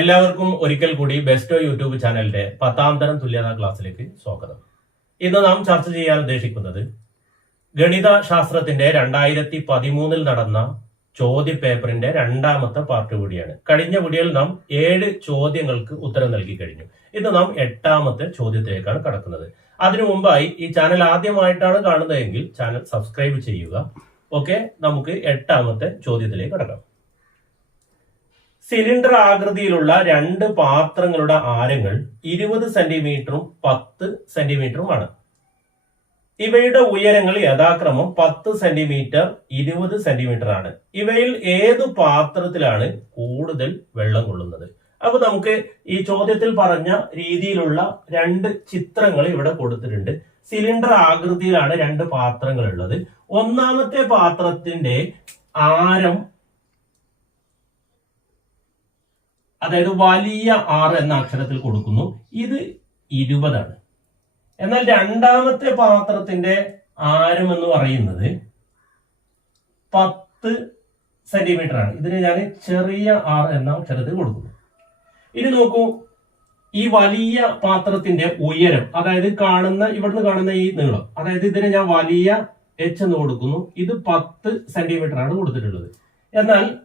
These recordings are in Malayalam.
എല്ലാവർക്കും ഒരിക്കൽ കൂടി ബെസ്റ്റോ യൂട്യൂബ് ചാനലിന്റെ പത്താം തരം തുല്യതാ ക്ലാസ്സിലേക്ക് സ്വാഗതം. ഇന്ന് നാം ചർച്ച ചെയ്യാൻ ഉദ്ദേശിക്കുന്നത് ഗണിത ശാസ്ത്രത്തിന്റെ രണ്ടായിരത്തി പതിമൂന്നിൽ നടന്ന ചോദ്യ പേപ്പറിന്റെ രണ്ടാമത്തെ പാർട്ട് കൂടിയാണ്. കഴിഞ്ഞ വീഡിയോയിൽ നാം ഏഴ് ചോദ്യങ്ങൾക്ക് ഉത്തരം നൽകി കഴിഞ്ഞു. ഇന്ന് നാം എട്ടാമത്തെ ചോദ്യത്തിലേക്കാണ് കടക്കുന്നത്. അതിനു മുമ്പായി ഈ ചാനൽ ആദ്യമായിട്ടാണ് കാണുന്നതെങ്കിൽ ചാനൽ സബ്സ്ക്രൈബ് ചെയ്യുക. ഓക്കെ നമുക്ക് എട്ടാമത്തെ ചോദ്യത്തിലേക്ക് കടക്കാം. സിലിണ്ടർ ആകൃതിയിലുള്ള രണ്ട് പാത്രങ്ങളുടെ ആരങ്ങൾ ഇരുപത് സെന്റിമീറ്ററും പത്ത് സെന്റിമീറ്ററുമാണ്. ഇവയുടെ ഉയരങ്ങൾ യഥാക്രമം പത്ത് സെന്റിമീറ്റർ ഇരുപത് സെന്റിമീറ്റർ ആണ് ഇവയിൽ ഏതു പാത്രത്തിലാണ് കൂടുതൽ വെള്ളം കൊള്ളുന്നത്? അപ്പൊ നമുക്ക് ഈ ചോദ്യത്തിൽ പറഞ്ഞ രീതിയിലുള്ള രണ്ട് ചിത്രങ്ങൾ ഇവിടെ കൊടുത്തിട്ടുണ്ട്. സിലിണ്ടർ ആകൃതിയിലാണ് രണ്ട് പാത്രങ്ങൾ ഉള്ളത് ഒന്നാമത്തെ പാത്രത്തിന്റെ ആരം അതായത് വലിയ ആർ എന്ന അക്ഷരത്തിൽ കൊടുക്കുന്നു. ഇത് ഇരുപതാണ്. എന്നാൽ രണ്ടാമത്തെ പാത്രത്തിന്റെ ആരം എന്ന് പറയുന്നത് പത്ത് സെന്റിമീറ്റർ ആണ് ഇതിന് ഞാൻ ചെറിയ ആർ എന്ന അക്ഷരത്തിൽ കൊടുക്കുന്നു. ഇനി നോക്കൂ ഈ വലിയ പാത്രത്തിന്റെ ഉയരം അതായത് കാണുന്ന ഇവിടുന്ന് കാണുന്ന ഈ നീളം അതായത് ഇതിന് ഞാൻ വലിയ എച്ച് എന്ന് കൊടുക്കുന്നു. ഇത് പത്ത് സെന്റിമീറ്റർ ആണ് കൊടുത്തിട്ടുള്ളത്. എന്നാൽ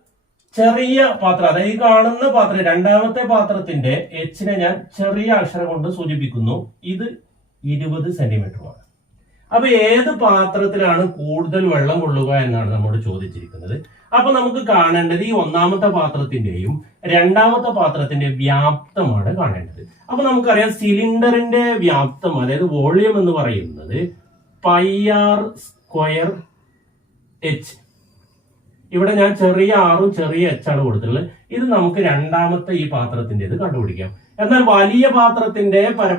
ചെറിയ പാത്രം അതായത് ഈ കാണുന്ന പാത്രം രണ്ടാമത്തെ പാത്രത്തിന്റെ എച്ചിനെ ഞാൻ ചെറിയ അക്ഷരം കൊണ്ട് സൂചിപ്പിക്കുന്നു. ഇത് ഇരുപത് സെന്റിമീറ്ററുമാണ് അപ്പൊ ഏത് പാത്രത്തിലാണ് കൂടുതൽ വെള്ളം കൊള്ളുക എന്നാണ് നമ്മോട് ചോദിച്ചിരിക്കുന്നത്. അപ്പൊ നമുക്ക് കാണേണ്ടത് ഈ ഒന്നാമത്തെ പാത്രത്തിന്റെയും രണ്ടാമത്തെ പാത്രത്തിന്റെ വ്യാപ്തമാണ് കാണേണ്ടത്. അപ്പൊ നമുക്കറിയാം സിലിണ്ടറിന്റെ വ്യാപ്തം അതായത് വോളിയം എന്ന് പറയുന്നത് പൈ ആർ സ്ക്വയർ എച്ച് ഇവിടെ ഞാൻ ചെറിയ ആറും ചെറിയ എച്ചാണ് കൊടുത്തിട്ടുള്ളത്. ഇത് നമുക്ക് രണ്ടാമത്തെ ഈ പാത്രത്തിന്റെ ഇത് കണ്ടുപിടിക്കാം. എന്നാൽ വലിയ പാത്രത്തിന്റെ പര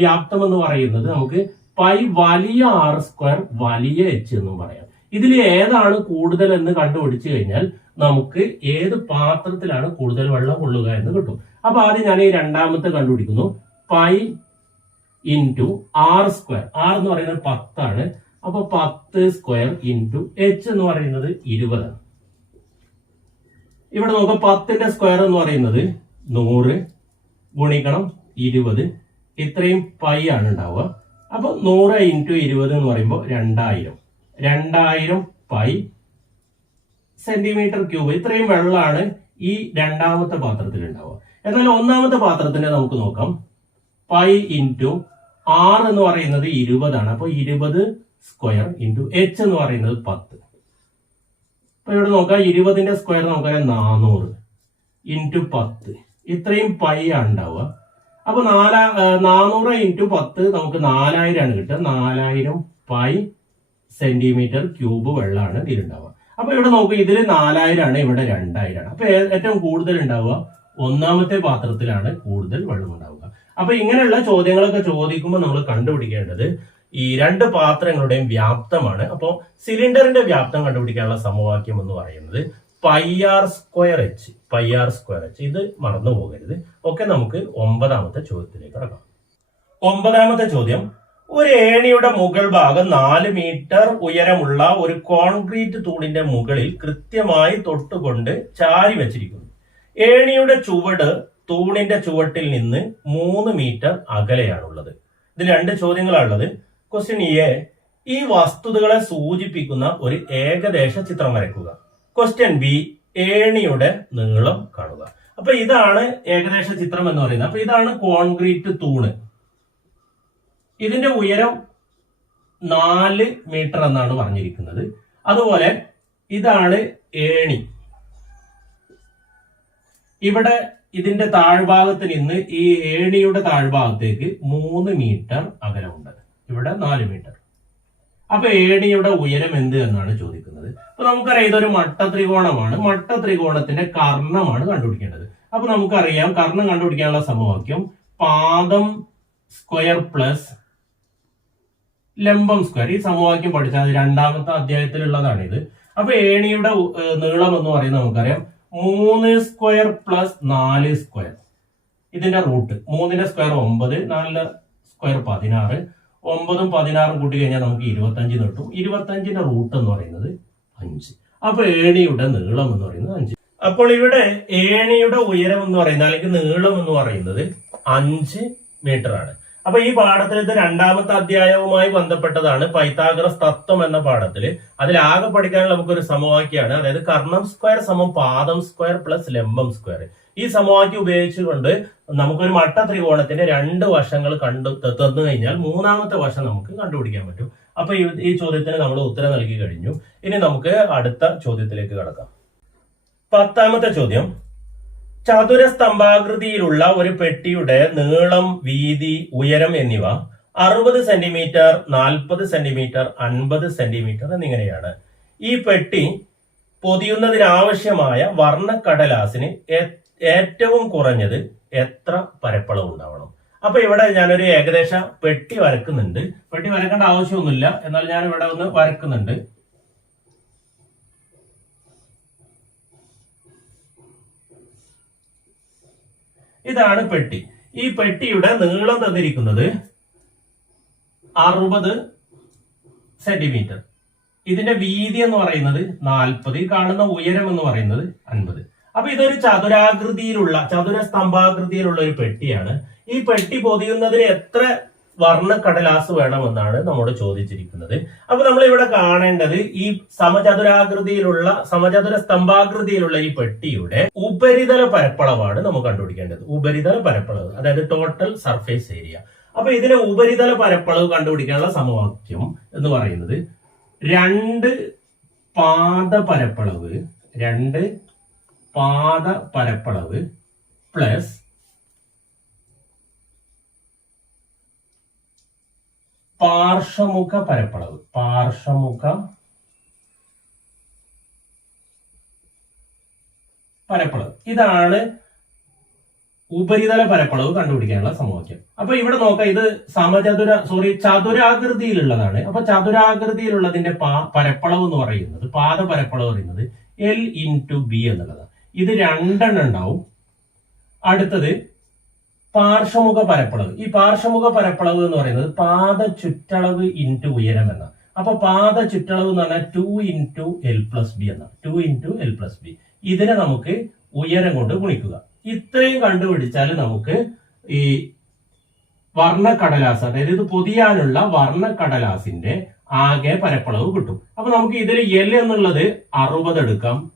വ്യാപ്തം എന്ന് പറയുന്നത് നമുക്ക് പൈ വലിയ ആർ സ്ക്വയർ വലിയ എച്ച് എന്നും പറയാം. ഇതിൽ ഏതാണ് കൂടുതൽ എന്ന് കണ്ടുപിടിച്ചു കഴിഞ്ഞാൽ നമുക്ക് ഏത് പാത്രത്തിലാണ് കൂടുതൽ വെള്ളം കൊള്ളുക എന്ന് കിട്ടും. അപ്പൊ ആദ്യം ഞാൻ ഈ രണ്ടാമത്തെ കണ്ടുപിടിക്കുന്നു. Pi into R square R എന്ന് പറയുന്നത് പത്താണ്. അപ്പൊ പത്ത് സ്ക്വയർ ഇന്റു എച്ച് എന്ന് പറയുന്നത് ഇരുപതാണ്. ഇവിടെ നോക്കാം പത്തിന്റെ സ്ക്വയർ എന്ന് പറയുന്നത് നൂറ് ഗുണിക്കണം ഇരുപത്. ഇത്രയും പൈ ആണ് ഉണ്ടാവുക. അപ്പൊ നൂറ് ഇന്റു ഇരുപത് എന്ന് പറയുമ്പോൾ രണ്ടായിരം. രണ്ടായിരം പൈ സെന്റിമീറ്റർ ക്യൂബ് ഇത്രയും വെള്ളമാണ് ഈ രണ്ടാമത്തെ പാത്രത്തിൽ ഉണ്ടാവുക. എന്നാൽ ഒന്നാമത്തെ പാത്രത്തിന് നമുക്ക് നോക്കാം. പൈ ഇന്റു ആർ എന്ന് പറയുന്നത് ഇരുപതാണ്. അപ്പൊ ഇരുപത് സ്ക്വയർ ഇന്റു എച്ച് എന്ന് പറയുന്നത് പത്ത്. അപ്പൊ ഇവിടെ നോക്കാം ഇരുപതിന്റെ സ്ക്വയർ നമുക്കറിയാം നാനൂറ് ഇന്റു പത്ത്. ഇത്രയും പൈ ആണ് ഉണ്ടാവുക. അപ്പൊ നാലാ നാനൂറ് ഇന്റു പത്ത് നമുക്ക് നാലായിരം ആണ് കിട്ടുക. നാലായിരം പൈ സെന്റിമീറ്റർ ക്യൂബ് വെള്ളമാണ് ഇതിലുണ്ടാവുക അപ്പൊ ഇവിടെ നോക്കുക ഇതിൽ നാലായിരം ആണ് ഇവിടെ രണ്ടായിരം ആണ്. അപ്പൊ ഏറ്റവും കൂടുതൽ ഉണ്ടാവുക ഒന്നാമത്തെ പാത്രത്തിലാണ് കൂടുതൽ വെള്ളം ഉണ്ടാവുക. അപ്പൊ ഇങ്ങനെയുള്ള ചോദ്യങ്ങളൊക്കെ ചോദിക്കുമ്പോൾ നമ്മൾ കണ്ടുപിടിക്കേണ്ടത് ഈ രണ്ട് പാത്രങ്ങളുടെയും വ്യാപ്തമാണ്. അപ്പോൾ സിലിണ്ടറിന്റെ വ്യാപ്തം കണ്ടുപിടിക്കാനുള്ള സമവാക്യം എന്ന് പറയുന്നത് pi R square H pi R square H. ഇത് മറന്നു പോകരുത്. ഒക്കെ നമുക്ക് ഒമ്പതാമത്തെ ചോദ്യത്തിലേക്ക് കടക്കാം. ഒമ്പതാമത്തെ ചോദ്യം. ഒരു ഏണിയുടെ മുകൾ ഭാഗം നാല് മീറ്റർ ഉയരമുള്ള ഒരു കോൺക്രീറ്റ് തൂണിന്റെ മുകളിൽ കൃത്യമായി തൊട്ടുകൊണ്ട് ചാരി വെച്ചിരിക്കുന്നു. ഏണിയുടെ ചുവട് തൂണിന്റെ ചുവട്ടിൽ നിന്ന് മൂന്ന് മീറ്റർ അകലെയാണുള്ളത്. ഇതിൽ രണ്ട് ചോദ്യങ്ങളാണുള്ളത്. ക്വസ്റ്റ്യൻ എ ഈ വസ്തുതകളെ സൂചിപ്പിക്കുന്ന ഒരു ഏകദേശ ചിത്രം വരയ്ക്കുക. ക്വസ്റ്റ്യൻ ബി ഏണിയുടെ നീളം കാണുക. അപ്പൊ ഇതാണ് ഏകദേശ ചിത്രം എന്ന് പറയുന്നത്. അപ്പൊ ഇതാണ് കോൺക്രീറ്റ് തൂണ്. ഇതിന്റെ ഉയരം നാല് മീറ്റർ എന്നാണ് പറഞ്ഞിരിക്കുന്നത്. അതുപോലെ ഇതാണ് ഏണി. ഇവിടെ ഇതിന്റെ താഴ്ഭാഗത്ത് നിന്ന് ഈ ഏണിയുടെ താഴ്ഭാഗത്തേക്ക് മൂന്ന് മീറ്റർ അകലമുണ്ട്. ഇവിടെ നാല് മീറ്റർ. അപ്പൊ ഏണിയുടെ ഉയരം എന്ത് എന്നാണ് ചോദിക്കുന്നത്. അപ്പൊ നമുക്കറിയാം ഇതൊരു മട്ട ത്രികോണമാണ് മട്ട ത്രികോണത്തിന്റെ കർണമാണ് കണ്ടുപിടിക്കേണ്ടത്. അപ്പൊ നമുക്കറിയാം കർണം കണ്ടുപിടിക്കാനുള്ള സമവാക്യം പാദം സ്ക്വയർ പ്ലസ് ലംബം സ്ക്വയർ. ഈ സമവാക്യം പഠിച്ചാൽ രണ്ടാമത്തെ അധ്യായത്തിലുള്ളതാണ് ഇത്. അപ്പൊ ഏണിയുടെ നീളം എന്ന് പറയുന്നത് നമുക്കറിയാം മൂന്ന് സ്ക്വയർ പ്ലസ് നാല് സ്ക്വയർ. ഇതിന്റെ റൂട്ട് മൂന്നിന്റെ സ്ക്വയർ ഒമ്പത് നാലിന്റെ സ്ക്വയർ പതിനാറ്. ഒമ്പതും പതിനാറും കൂട്ടി കഴിഞ്ഞാൽ നമുക്ക് ഇരുപത്തഞ്ച് കിട്ടും ഇരുപത്തഞ്ചിന്റെ റൂട്ട് എന്ന് പറയുന്നത് അഞ്ച്. അപ്പൊ ഏണിയുടെ നീളം എന്ന് പറയുന്നത് അഞ്ച്. അപ്പോൾ ഇവിടെ ഏണിയുടെ ഉയരം എന്ന് പറയുന്നത് അല്ലെങ്കിൽ നീളം എന്ന് പറയുന്നത് അഞ്ച് മീറ്റർ ആണ്. അപ്പൊ ഈ പാഠത്തിൽ ഇത് രണ്ടാമത്തെ അധ്യായവുമായി ബന്ധപ്പെട്ടതാണ് പൈത്താഗ്രസ് തത്വം എന്ന പാഠത്തിൽ അതിൽ ആകെ പഠിക്കാനുള്ള നമുക്കൊരു സമവാക്യമാണ്. അതായത് കർണം സ്ക്വയർ സമം പാദം സ്ക്വയർ പ്ലസ് ലംബം സ്ക്വയർ. ഈ സമവാക്യം ഉപയോഗിച്ചുകൊണ്ട് നമുക്കൊരു മട്ട ത്രികോണത്തിന്റെ രണ്ട് വശങ്ങൾ കണ്ടു തന്നു കഴിഞ്ഞാൽ മൂന്നാമത്തെ വശം നമുക്ക് കണ്ടുപിടിക്കാൻ പറ്റും. അപ്പൊ ഈ- ചോദ്യത്തിന് നമ്മൾ ഉത്തരം നൽകി കഴിഞ്ഞു. ഇനി നമുക്ക് അടുത്ത ചോദ്യത്തിലേക്ക് കടക്കാം. പത്താമത്തെ ചോദ്യം. ചതുരസ്തംഭാകൃതിയിലുള്ള ഒരു പെട്ടിയുടെ നീളം വീതി ഉയരം എന്നിവ അറുപത് സെന്റിമീറ്റർ നാൽപ്പത് സെന്റിമീറ്റർ അൻപത് സെന്റിമീറ്റർ എന്നിങ്ങനെയാണ്. ഈ പെട്ടി പൊതിയുന്നതിനാവശ്യമായ വർണക്കടലാസിന് ഏറ്റവും കുറഞ്ഞത് എത്ര പരപ്പളവ് ഉണ്ടാവണം. അപ്പൊ ഇവിടെ ഞാനൊരു ഏകദേശ പെട്ടി വരക്കുന്നുണ്ട്. പെട്ടി വരക്കേണ്ട ആവശ്യമൊന്നുമില്ല. എന്നാൽ ഞാൻ ഇവിടെ ഒന്ന് വരക്കുന്നുണ്ട്. ഇതാണ് പെട്ടി. ഈ പെട്ടിയുടെ നീളം തന്നിരിക്കുന്നത് അറുപത് സെന്റിമീറ്റർ. ഇതിന്റെ വീതി എന്ന് പറയുന്നത് നാൽപ്പത്. കാണുന്ന ഉയരം എന്ന് പറയുന്നത് അൻപത്. അപ്പൊ ഇതൊരു ചതുരാകൃതിയിലുള്ള ചതുര സ്തംഭാകൃതിയിലുള്ള ഒരു പെട്ടിയാണ്. ഈ പെട്ടി പൊതിയുന്നതിന് എത്ര വർണക്കടലാസ് വേണമെന്നാണ് നമ്മോട് ചോദിച്ചിരിക്കുന്നത്. അപ്പൊ നമ്മൾ ഇവിടെ കാണേണ്ടത് ഈ സമചതുരാകൃതിയിലുള്ള സമചതുര സ്തംഭാകൃതിയിലുള്ള ഈ പെട്ടിയുടെ ഉപരിതല പരപ്പളവാണ് നമുക്ക് കണ്ടുപിടിക്കേണ്ടത്. ഉപരിതല പരപ്പളവ് അതായത് ടോട്ടൽ സർഫേസ് ഏരിയ അപ്പൊ ഇതിന്റെ ഉപരിതല പരപ്പളവ് കണ്ടുപിടിക്കാനുള്ള സമവാക്യം എന്ന് പറയുന്നത് രണ്ട് പാദ പരപ്പളവ് രണ്ട് പാദ പരപ്പളവ് പ്ലസ് പാർശ്വമുഖ പരപ്പളവ് പാർശ്വമുഖ പരപ്പളവ്. ഇതാണ് ഉപരിതല പരപ്പളവ് കണ്ടുപിടിക്കാനുള്ള സമവാക്യം. അപ്പൊ ഇവിടെ നോക്കാം ഇത് സമചതുര സോറി ചതുരാകൃതിയിലുള്ളതാണ്. അപ്പൊ ചതുരാകൃതിയിലുള്ളതിന്റെ പരപ്പളവ് എന്ന് പറയുന്നത് പാദ പരപ്പളവ് പറയുന്നത് എൽ ഇൻ ടു ബി എന്നുള്ളതാണ്. ഇത് രണ്ടെണ്ണം ഉണ്ടാവും. അടുത്തത് പാർശ്വമുഖ പരപ്പളവ്. ഈ പാർശ്വമുഖ പരപ്പളവ് എന്ന് പറയുന്നത് പാദ ചുറ്റളവ് ഇന്റു ഉയരം എന്നാണ്. അപ്പൊ പാദ ചുറ്റളവ് എന്ന് പറഞ്ഞാൽ two into L plus B എന്നാണ്. Two into L plus B ഇതിനെ നമുക്ക് ഉയരം കൊണ്ട് ഗുണിക്കുക. ഇത്രയും കണ്ടുപിടിച്ചാൽ നമുക്ക് ഈ വർണക്കടലാസ് അതായത് ഇത് പൊതിയാനുള്ള വർണക്കടലാസിന്റെ ആകെ പരപ്പളവ് കിട്ടും. അപ്പൊ നമുക്ക് ഇതിൽ എൽ എന്നുള്ളത് അറുപത് എടുക്കാം.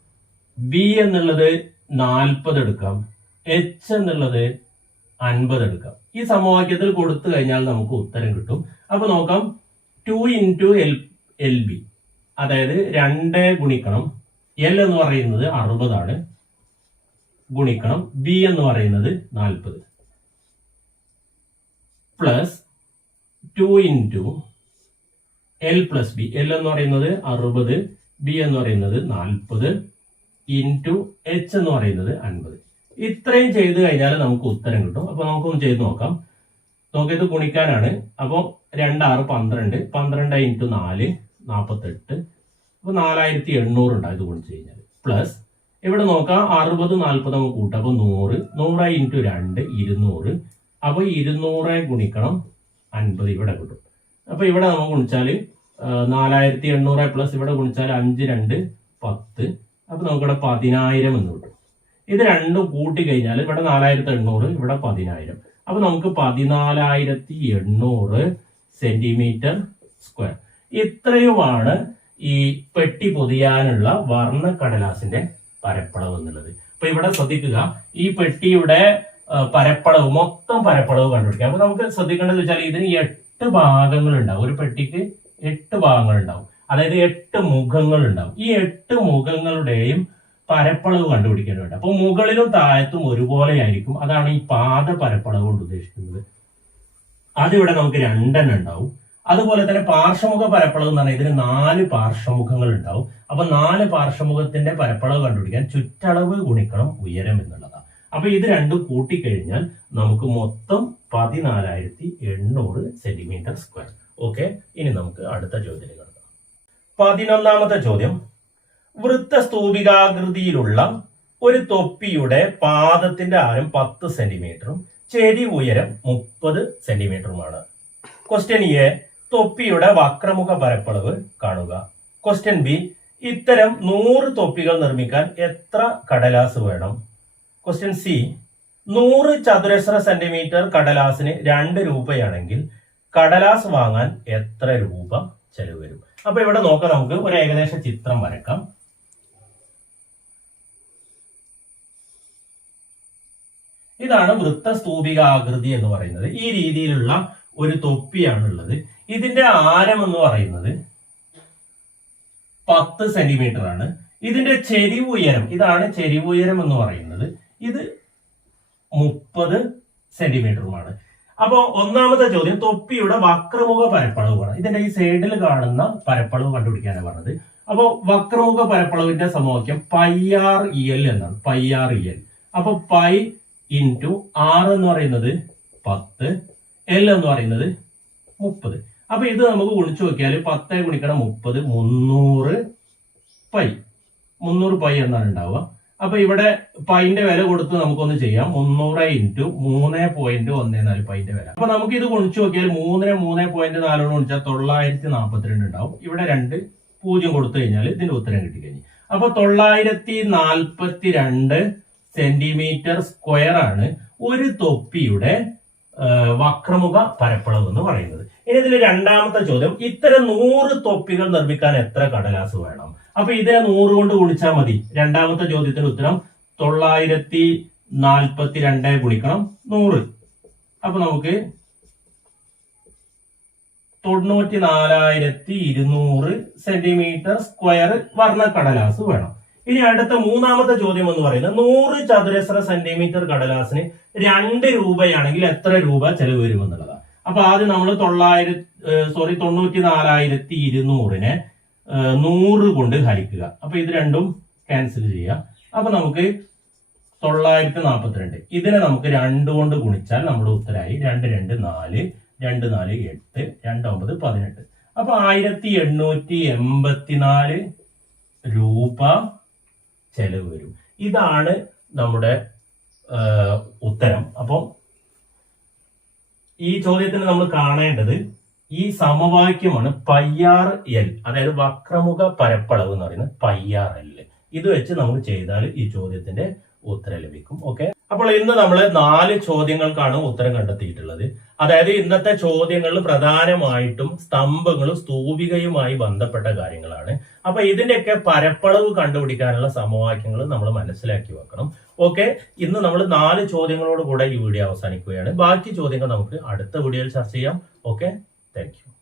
ബി എന്നുള്ളത് നാൽപ്പത് എടുക്കാം. എച്ച് എന്നുള്ളത് അൻപത് എടുക്കാം. ഈ സമവാക്യത്തിൽ കൊടുത്തു കഴിഞ്ഞാൽ നമുക്ക് ഉത്തരം കിട്ടും. അപ്പൊ നോക്കാം. Two into L L B അതായത് രണ്ട് ഗുണിക്കണം. എൽ എന്ന് പറയുന്നത് അറുപതാണ്. ഗുണിക്കണം. ബി എന്ന് പറയുന്നത് നാൽപ്പത്. Plus two into L plus B L എന്ന് പറയുന്നത് അറുപത്. ബി എന്ന് പറയുന്നത് നാൽപ്പത്. ഇന്റു എച്ച് എന്ന് പറയുന്നത് അൻപത്. ഇത്രയും ചെയ്ത് കഴിഞ്ഞാൽ നമുക്ക് ഉത്തരം കിട്ടും. അപ്പൊ നമുക്കൊന്ന് ചെയ്ത് നോക്കാം. നോക്കിയത് ഗുണിക്കാനാണ്. അപ്പോൾ രണ്ടാറ് പന്ത്രണ്ട് പന്ത്രണ്ട് ഇന്റു നാല് നാൽപ്പത്തെട്ട് അപ്പൊ നാലായിരത്തി എണ്ണൂറ് ഉണ്ടായത് ഗുണിച്ച് കഴിഞ്ഞാൽ പ്ലസ് ഇവിടെ നോക്കാം അറുപത് നാൽപ്പത് നമുക്ക് കൂട്ടാം അപ്പൊ നൂറ് നൂറ് ഇന്റു രണ്ട് ഇരുന്നൂറ്. അപ്പൊ ഇരുന്നൂറ് ഗുണിക്കണം അൻപത് ഇവിടെ കിട്ടും. അപ്പൊ ഇവിടെ നമുക്ക് ഗുണിച്ചാൽ നാലായിരത്തി എണ്ണൂറ് പ്ലസ് ഇവിടെ ഗുണിച്ചാൽ അഞ്ച് രണ്ട് പത്ത്. അപ്പൊ നമുക്കിവിടെ പതിനായിരം എന്ന് കിട്ടും. ഇത് രണ്ടും കൂട്ടി കഴിഞ്ഞാൽ ഇവിടെ നാലായിരത്തി എണ്ണൂറ് ഇവിടെ പതിനായിരം. അപ്പോൾ നമുക്ക് പതിനാലായിരത്തി എണ്ണൂറ് സെന്റിമീറ്റർ സ്ക്വയർ ഇത്രയുമാണ് ഈ പെട്ടി പൊതിയാനുള്ള വർണക്കടലാസിന്റെ പരപ്പളവ് എന്നുള്ളത്. അപ്പൊ ഇവിടെ ശ്രദ്ധിക്കുക ഈ പെട്ടിയുടെ പരപ്പളവ് മൊത്തം പരപ്പളവ് കണ്ടുപിടിക്കുക. അപ്പൊ നമുക്ക് ശ്രദ്ധിക്കേണ്ടത് വെച്ചാൽ ഇതിന് എട്ട് ഭാഗങ്ങൾ ഉണ്ടാവും ഒരു പെട്ടിക്ക് എട്ട് ഭാഗങ്ങൾ ഉണ്ടാവും അതായത് എട്ട് മുഖങ്ങൾ ഉണ്ടാവും ഈ എട്ട് മുഖങ്ങളുടെയും പരപ്പളവ് കണ്ടുപിടിക്കേണ്ടതുണ്ട്. അപ്പൊ മുകളിലും താഴത്തും ഒരുപോലെ ആയിരിക്കും അതാണ് ഈ പാദ പരപ്പളവ് കൊണ്ട് ഉദ്ദേശിക്കുന്നത്. അതിവിടെ നമുക്ക് രണ്ടെണ്ണം ഉണ്ടാവും. അതുപോലെ തന്നെ പാർശ്വമുഖ പരപ്പളവ് എന്ന് പറഞ്ഞാൽ ഇതിന് നാല് പാർശ്വമുഖങ്ങൾ ഉണ്ടാവും. അപ്പൊ നാല് പാർശ്വമുഖത്തിന്റെ പരപ്പളവ് കണ്ടുപിടിക്കാൻ ചുറ്റളവ് ഗുണിക്കണം ഉയരം എന്നുള്ളതാണ്. അപ്പൊ ഇത് രണ്ടും കൂട്ടിക്കഴിഞ്ഞാൽ നമുക്ക് മൊത്തം പതിനാലായിരത്തി എണ്ണൂറ് സെന്റിമീറ്റർ സ്ക്വയർ. ഓക്കെ? ഇനി നമുക്ക് അടുത്ത ചോദ്യത്തിലേക്ക് പതിനൊന്നാമത്തെ ചോദ്യം. വൃത്തസ്തൂപികാകൃതിയിലുള്ള ഒരു തൊപ്പിയുടെ പാദത്തിന്റെ ആരം പത്ത് സെന്റിമീറ്ററും ചെരി ഉയരം മുപ്പത് സെന്റിമീറ്ററുമാണ്. ക്വസ്റ്റ്യൻ എ തൊപ്പിയുടെ വക്രമുഖ പരപ്പളവ് കാണുക. ക്വസ്റ്റ്യൻ ബി ഇത്തരം നൂറ് തൊപ്പികൾ നിർമ്മിക്കാൻ എത്ര കടലാസ് വേണം? ക്വസ്റ്റ്യൻ സി നൂറ് ചതുരശ്ര സെന്റിമീറ്റർ കടലാസിന് രണ്ട് രൂപയാണെങ്കിൽ കടലാസ് വാങ്ങാൻ എത്ര രൂപ ചെലവ് വരും? അപ്പൊ ഇവിടെ നോക്കാം നമുക്ക്. ഒരു ഏകദേശ ചിത്രം വരക്കാം. ഇതാണ് വൃത്തസ്തൂപിക ആകൃതി എന്ന് പറയുന്നത്. ഈ രീതിയിലുള്ള ഒരു തൊപ്പിയാണ് ഉള്ളത് ഇതിന്റെ ആരം എന്ന് പറയുന്നത് പത്ത് സെന്റിമീറ്റർ ആണ്. ഇതിന്റെ ചെരിവ് ഉയരം ഇതാണ് ചെരിവ് ഉയരം എന്ന് പറയുന്നത്. ഇത് മുപ്പത് സെന്റിമീറ്ററുമാണ് അപ്പോ ഒന്നാമത്തെ ചോദ്യം തൊപ്പിയുടെ വക്രമുഖ പരപ്പളവാണ് ഇതിന്റെ ഈ സൈഡിൽ കാണുന്ന പരപ്പളവ് കണ്ടുപിടിക്കാനാണ് പറഞ്ഞത്. അപ്പോ വക്രമുഖ പരപ്പളവിന്റെ സമവാക്യം പൈ ആർ ഇ എൽ എന്നാണ്. പൈ ആർ ഇ എൽ അപ്പൊ പൈ ഇന്റു ആർ എന്ന് പറയുന്നത് പത്ത് എൽ എന്ന് പറയുന്നത് മുപ്പത്. അപ്പൊ ഇത് നമുക്ക് ഗുണിച്ചു നോക്കിയാൽ പത്ത് ഗുണിക്കണം മുപ്പത് മുന്നൂറ് പൈ മുന്നൂറ് പൈ എന്നാണ് ഉണ്ടാവുക. അപ്പൊ ഇവിടെ പൈന്റെ വില കൊടുത്ത് നമുക്കൊന്ന് ചെയ്യാം. മുന്നൂറ് ഇന്റു മൂന്ന് പോയിന്റ് ഒന്ന് നാല് പൈന്റെ വില. അപ്പൊ നമുക്ക് ഇത് ഗുണിച്ചു നോക്കിയാൽ മൂന്ന് മൂന്ന് പോയിന്റ് നാലോട് ഗുണിച്ചാൽ തൊള്ളായിരത്തി നാൽപ്പത്തിരണ്ട് ഉണ്ടാവും. ഇവിടെ രണ്ട് പൂജ്യം കൊടുത്തു കഴിഞ്ഞാൽ ഇതിന്റെ ഉത്തരം കിട്ടിക്കഴിഞ്ഞു. അപ്പൊ തൊള്ളായിരത്തി നാൽപ്പത്തി രണ്ട് സെന്റിമീറ്റർ സ്ക്വയർ ആണ് ഒരു തൊപ്പിയുടെ വക്രമുഖ പരപ്പളവ് എന്ന് പറയുന്നത്. ഇനി ഇതിൽ രണ്ടാമത്തെ ചോദ്യം ഇത്തരം നൂറ് തൊപ്പികൾ നിർമ്മിക്കാൻ എത്ര കടലാസ് വേണം? അപ്പൊ ഇതേ നൂറ് കൊണ്ട് ഗുണിച്ചാൽ മതി. രണ്ടാമത്തെ ചോദ്യത്തിന്റെ ഉത്തരം തൊള്ളായിരത്തി നാൽപ്പത്തി രണ്ട് ഗുണിക്കണം നൂറ്. അപ്പൊ നമുക്ക് തൊണ്ണൂറ്റി നാലായിരത്തി ഇരുന്നൂറ് സെന്റിമീറ്റർ സ്ക്വയർ വർണ കടലാസ് വേണം. ഇനി അടുത്ത മൂന്നാമത്തെ ചോദ്യം എന്ന് പറയുന്നത് നൂറ് ചതുരശ്ര സെന്റിമീറ്റർ കടലാസിന് രണ്ട് രൂപയാണെങ്കിൽ എത്ര രൂപ ചെലവ് വരുമെന്നുള്ളതാണ് അപ്പൊ ആദ്യം നമ്മൾ തൊള്ളായിരത്തി സോറി തൊണ്ണൂറ്റി നാലായിരത്തി ഇരുന്നൂറിനെ നൂറ് കൊണ്ട് ഹരിക്കുക. അപ്പൊ ഇത് രണ്ടും ക്യാൻസൽ ചെയ്യുക. അപ്പൊ നമുക്ക് തൊള്ളായിരത്തി നാൽപ്പത്തിരണ്ട് ഇതിനെ നമുക്ക് രണ്ട് കൊണ്ട് ഗുണിച്ചാൽ നമ്മുടെ ഉത്തരായി രണ്ട് രണ്ട് നാല് രണ്ട് നാല് എട്ട് രണ്ട് ഒമ്പത് പതിനെട്ട്. അപ്പൊ ആയിരത്തി എണ്ണൂറ്റി എൺപത്തിനാല് രൂപ ചെലവ് വരും. ഇതാണ് നമ്മുടെ ഉത്തരം. അപ്പം ഈ ചോദ്യത്തിന് നമ്മൾ കാണേണ്ടത് ഈ സമവാക്യമാണ് പയ്യാർ എൽ അതായത് വക്രമുഖ പരപ്പളവ് എന്ന് പറയുന്നത് പയ്യാർ എൽ. ഇത് വെച്ച് നമ്മൾ ചെയ്താൽ ഈ ചോദ്യത്തിന്റെ ഉത്തരം ലഭിക്കും. ഓക്കെ അപ്പോൾ ഇന്ന് നമ്മൾ നാല് ചോദ്യങ്ങൾക്കാണ് ഉത്തരം കണ്ടെത്തിയിട്ടുള്ളത്. അതായത് ഇന്നത്തെ ചോദ്യങ്ങൾ പ്രധാനമായിട്ടും സ്തംഭങ്ങളും സ്തൂപികയുമായി ബന്ധപ്പെട്ട കാര്യങ്ങളാണ്. അപ്പൊ ഇതിന്റെയൊക്കെ പരപ്പളവ് കണ്ടുപിടിക്കാനുള്ള സമവാക്യങ്ങൾ നമ്മൾ മനസ്സിലാക്കി വെക്കണം. ഓക്കെ ഇന്ന് നമ്മൾ നാല് ചോദ്യങ്ങളോട് കൂടെ ഈ വീഡിയോ അവസാനിക്കുകയാണ്. ബാക്കി ചോദ്യങ്ങൾ നമുക്ക് അടുത്ത വീഡിയോയിൽ ചർച്ച ചെയ്യാം. Okay Thank you.